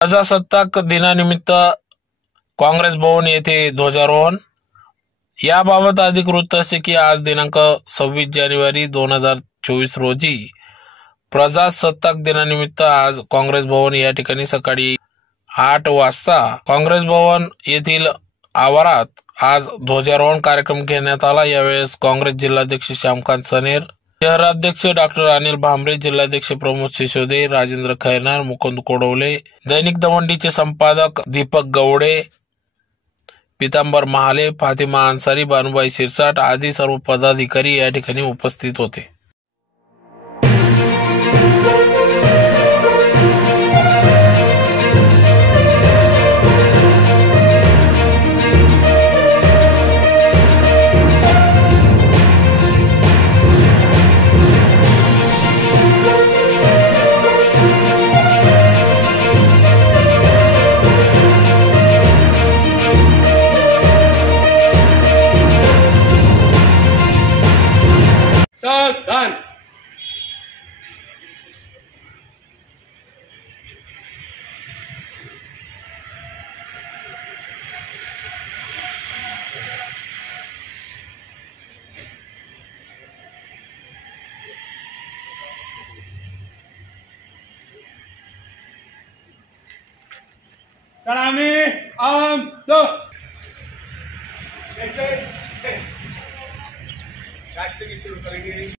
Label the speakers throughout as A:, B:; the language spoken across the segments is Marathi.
A: प्रजासत्ताक दिनानिमित्त काँग्रेस भवन येथे ध्वजारोहण. याबाबत अधिक वृत्त असे की आज दिनांक सव्वीस जानेवारी दोन हजार चोवीस रोजी प्रजासत्ताक दिनानिमित्त आज काँग्रेस भवन या ठिकाणी सकाळी आठ वाजता काँग्रेस भवन येथील आवारात आज ध्वजारोहण कार्यक्रम घेण्यात आला. यावेळेस काँग्रेस जिल्हाध्यक्ष श्यामकांत सनेर शहराध्यक्ष डॉक्टर अनिल भांबरे जिल्हाध्यक्ष प्रमोद सिसोदे राजेंद्र खैनार मुकुंद कोडवले दैनिक दवंडीचे संपादक दीपक गवडे पितांबर महाले फातिमा अन्सारी बानुबाई शिरसाट आदी सर्व पदाधिकारी या ठिकाणी उपस्थित होते.
B: सावधान सलामी आम दो शुरू करेंगे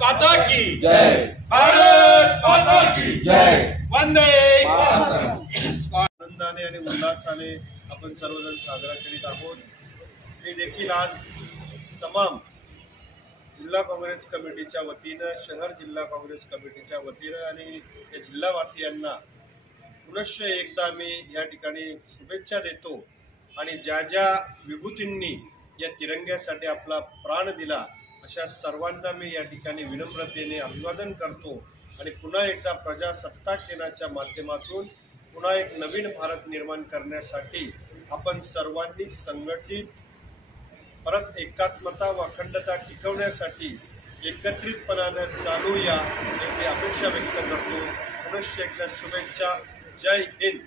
B: माता की। जय। भारत माता की। जय। वंदे आनंदाने आणि उल्हासाने आपण सर्वजण साजरा करीत आहोत. मी देखील आज तमाम जिल्हा काँग्रेस कमिटीच्या वतीनं शहर जिल्हा काँग्रेस कमिटीच्या वतीनं आणि या जिल्हावासियांना पुनश्च एकदा मी या ठिकाणी शुभेच्छा देतो. आणि ज्या ज्या विभूतींनी या तिरंग्यासाठी आपला प्राण दिला अशा सर्वांना मी या ठिकाणी विनम्रतेने अभिवादन करतो आणि पुन्हा एकदा प्रजासत्ताक दिनाच्या माध्यमातून पुन्हा एक नवीन भारत निर्माण करण्यासाठी आपण सर्वांनी संघटित परत एकात्मता व अखंडता टिकवण्यासाठी एकत्रितपणानं चालूया याची अपेक्षा व्यक्त करतो. पुनश्च एकदा शुभेच्छा. जय हिंद.